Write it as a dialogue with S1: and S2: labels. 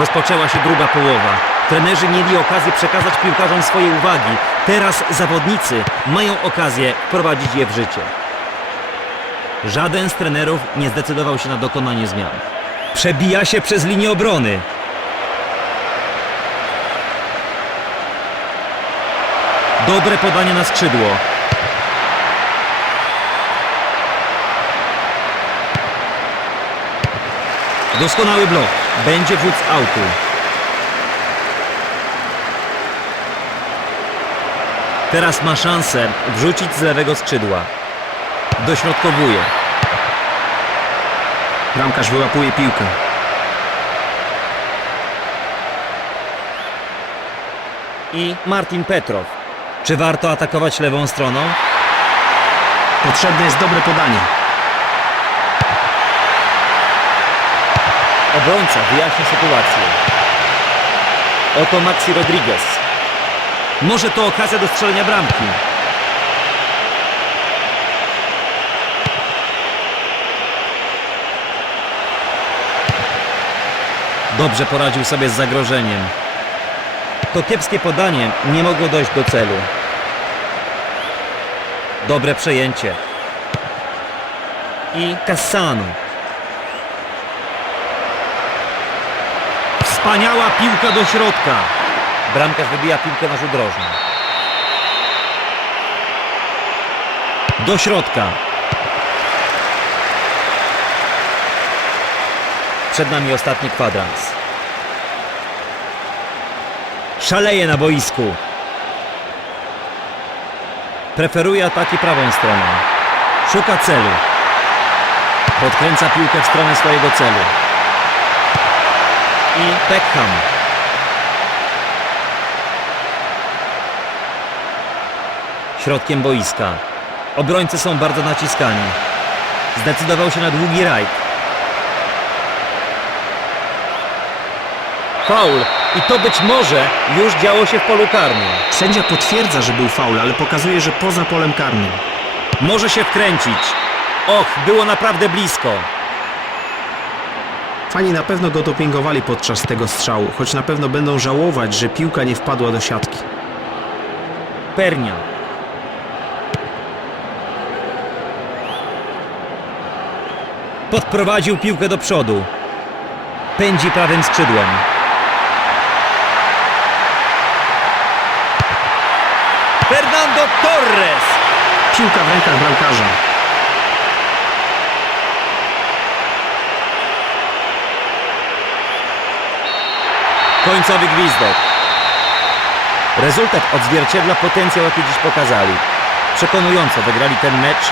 S1: Rozpoczęła się druga połowa. Trenerzy mieli okazję przekazać piłkarzom swoje uwagi. Teraz zawodnicy mają okazję wprowadzić je w życie. Żaden z trenerów nie zdecydował się na dokonanie zmian. Przebija się przez linię obrony. Dobre podanie na skrzydło. Doskonały blok. Będzie wód z autu. Teraz ma szansę wrzucić z lewego skrzydła. Dośrodkowuje.
S2: Bramkarz wyłapuje piłkę.
S1: I Martin Petrow. Czy warto atakować lewą stroną?
S2: Potrzebne jest dobre podanie.
S1: Obrońca wyjaśnia sytuację. Oto Maxi Rodriguez. Może to okazja do strzelenia bramki. Dobrze poradził sobie z zagrożeniem. To kiepskie podanie nie mogło dojść do celu. Dobre przejęcie. I Cassano. Wspaniała piłka do środka. Bramkarz wybija piłkę na rzut rożny. Do środka. Przed nami ostatni kwadrans. Szaleje na boisku. Preferuje ataki prawą stroną. Szuka celu. Podkręca piłkę w stronę swojego celu i Beckham. Środkiem boiska. Obrońcy są bardzo naciskani. Zdecydował się na długi rajd. Faul. I to być może już działo się w polu karnym.
S2: Sędzia potwierdza, że był faul, ale pokazuje, że poza polem karnym.
S1: Może się wkręcić. Och, było naprawdę blisko.
S2: Fani na pewno go dopingowali podczas tego strzału, choć na pewno będą żałować, że piłka nie wpadła do siatki.
S1: Pernia. Podprowadził piłkę do przodu. Pędzi prawym skrzydłem. Fernando Torres.
S2: Piłka w rękach bramkarza.
S1: Końcowy gwizdek. Rezultat odzwierciedla potencjał, jaki dziś pokazali. Przekonująco wygrali ten mecz